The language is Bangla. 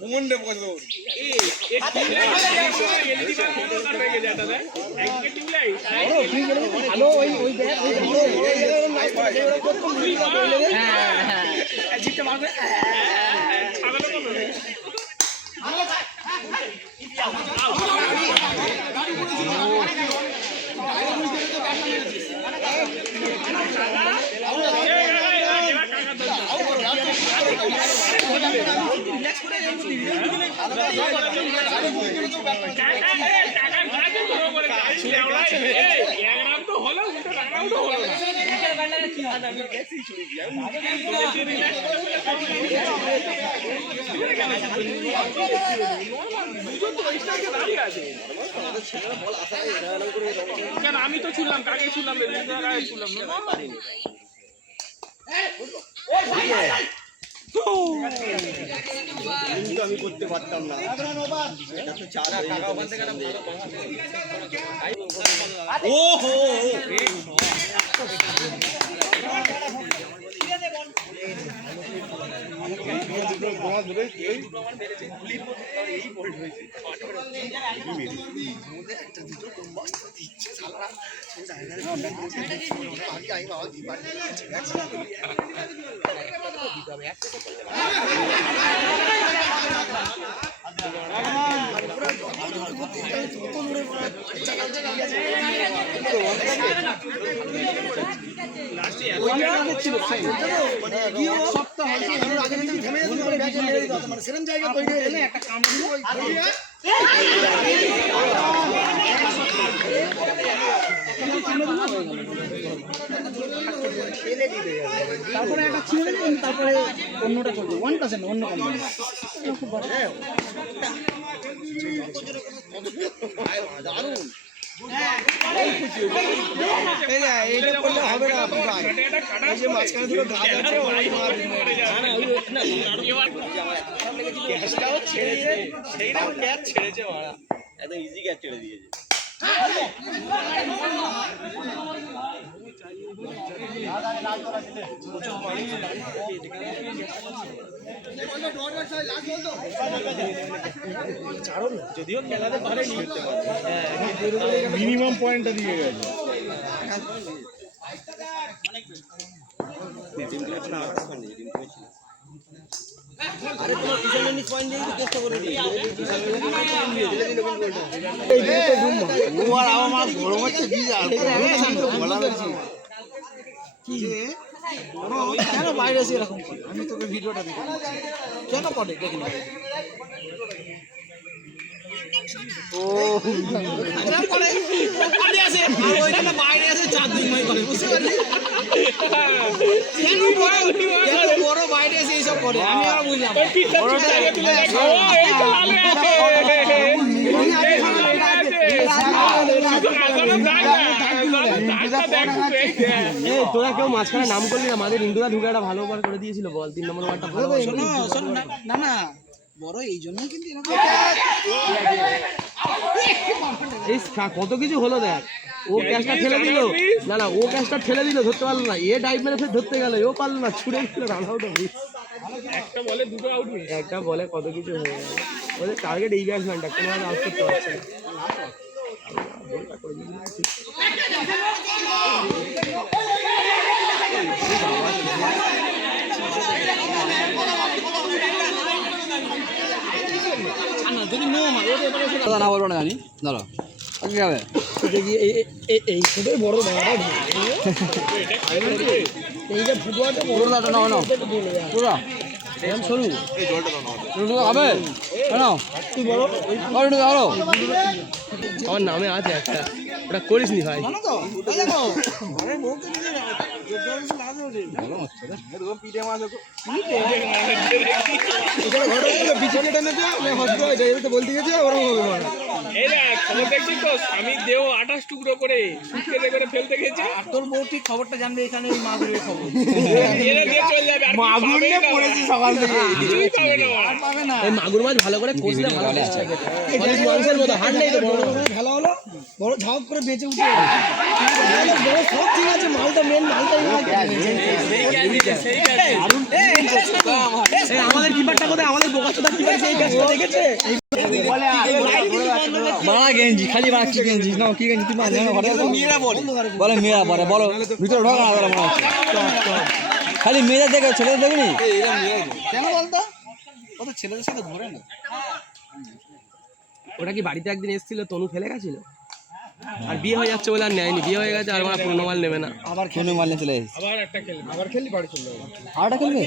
ঘুমন্ডে পয়সা ভালো ওই আমি তো ছুটলাম কাকে ছুটলাম আমি করতে পারতাম না ওহো সেরকম জায়গা একটা তারপরে একটা ছিল তারপরে অন্যটা চলছে 1% অন্য কোম্পানি খুব বড় দারুণ এইটা করলে হবে না ভাই এই যে মাঝখানে দুটো গাছ আছে গ্যাসটাও ছেড়েছে সেইটাও গ্যাস ছেড়েছে মারা একদম ইজি গ্যাস ছেড়ে দিয়েছে যদিও খেলাতে পারেনি মিনিমাম পয়েন্টটা দিয়ে গেছে আরে তোমার ডিসঅ্যাডভান্টেজ পয়েন্ট দিয়ে চেষ্টা করে দিই ও আর আমার বড় হচ্ছে কি আর বলা হচ্ছে কি কেন বাইরে এসে এরকম করে আমি তোকে ভিডিওটা দেখি কেন করে দেখি ও খারাপ করে পানি আছে আর ওইখানে বাইরে আছে 4 দিন মই করে বুঝতে পারলি কেন বড় বাইরে এসে এইসব করে আমি আর বুঝলাম বড়টা তুলে দেখো এই চালে আছে তোরা কেউ মাঝখানে নাম করলি না আমাদের ইন্দুরা ঢুকে একটা ভালো ওভার করে দিয়েছিল বল 3 নম্বর ওভারটা ভালো না না বড় এই জন্য কিন্তু এই কত কিছু হলো দেখ ও ক্যাচটা ঠেলে দিল না ও ক্যাচটা ঠেলে দিল ধরতে পারলো না এ ডাইভ মেরে ফের ধরতে গেল ও পারলো না ছুড়ে গেল রান আউট একটা বলে দুটো আউট একটা বলে কত কিছু হয়ে গেল ওদের টার্গেট এই ব্যাটসম্যানটা কোনোভাবে আউট করতে পারছে না না বলবো না জানি ধরো কি হবে এই ফুটের বড় এই যে ফুটবলটা বড় না না পুরো সরু হবে তুই বড় আমার নামে আছে একটা ওটা করিস নি ভাই বলতে গেছে ওরকম হবে আমি দেও 28 টুকরো করে সুটকেসে করে ফেলতে গেছে আর তোর বউ ঠিক খবরটা জানবে এখানে এই মাগুরের খবর এরা দিয়ে চলে যাবে আর মাগুর নিয়ে পড়েছি সকাল থেকে কিছুই পাবে না আর পাবে না এই মাগুর মাছ ভালো করে কষলে ভালো টেস্ট হবে মানুষের মতো হাত নেই তো বড় ভালো হলো বড় ঝাঁক করে বেঁচে উঠে বড় সব ঠিক আছে, মালটা মেন মালটাই আমাদের কিপারটা কোথায়? আমাদের বোকাচোদা কিপার সেই ক্যাচটা দেখেছে? বাড়া গেঞ্জি খালি বাড়া কি গেঞ্জি না কি গেঞ্জি তুমি জানো ঘরে বলে মেয়েরা পরে বলো ভিতরে ঢোকা না বলে মনে হচ্ছে খালি মেয়েদের দেখে ছেলেদের দেখুনি কেন বলতো ও তো ছেলেদের সাথে ঘুরে না। ওটা কি বাড়িতে একদিন এসেছিল, তনু ফেলে গেছিল, আর বিয়ে হয়ে যাচ্ছে বলে আর নেয়নি, বিয়ে হয়ে গেছে আর আমার পুরোনো মাল নেবে না। আবার খেলে মারলে চলে এসেছে আবার একটা খেলবে। আবার একটা খেলবে